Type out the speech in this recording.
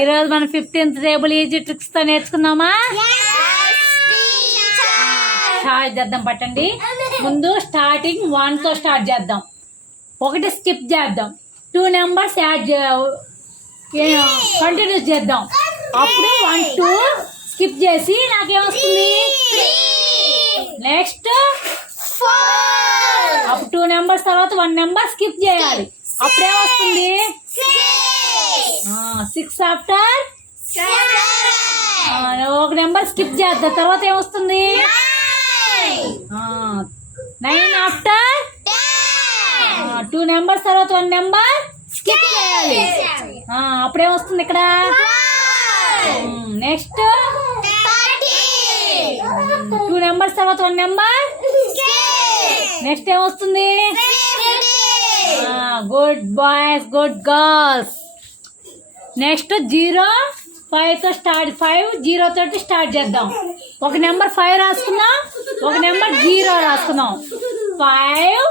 ఈరోజు మనం 15th table easy tricks తో నేర్చుకుందామా? స్టార్ట్ చేద్దాం. పట్టండి. ముందు స్టార్టింగ్ 1 తో స్టార్ట్ చేద్దాం. 1 స్కిప్ చేద్దాం. 2 నెంబర్స్ యాడ్ కంటిన్యూస్ చేద్దాం. అప్పుడు 1 2 స్కిప్ చేసి నాకేమొస్తుంది? నెక్స్ట్ 4. అప్పుడు 2 నెంబర్స్ తర్వాత 1 నెంబర్ స్కిప్ చేయాలి. అప్పుడేమొస్తుంది? 6 ఆఫ్టర్ 1 నెంబర్ స్కిప్ చేద్దాం. తర్వాత ఏమొస్తుంది? 9 ఆఫ్టర్ 2 నెంబర్స్ తర్వాత 1 నెంబర్ స్కిప్ చేయాలి. అప్పుడేమొస్తుంది ఇక్కడ? నెక్స్ట్ 2 నెంబర్స్ తర్వాత 1 నెంబర్ నెక్స్ట్ ఏమొస్తుంది? Good boys, good girls. Next 0 5 తో స్టార్ట్. 5 0 తోటి స్టార్ట్ చేద్దాం. 1 నెంబర్ 5 రాసుకుందాం, 1 నెంబర్ 0 రాసుకుందాం. 5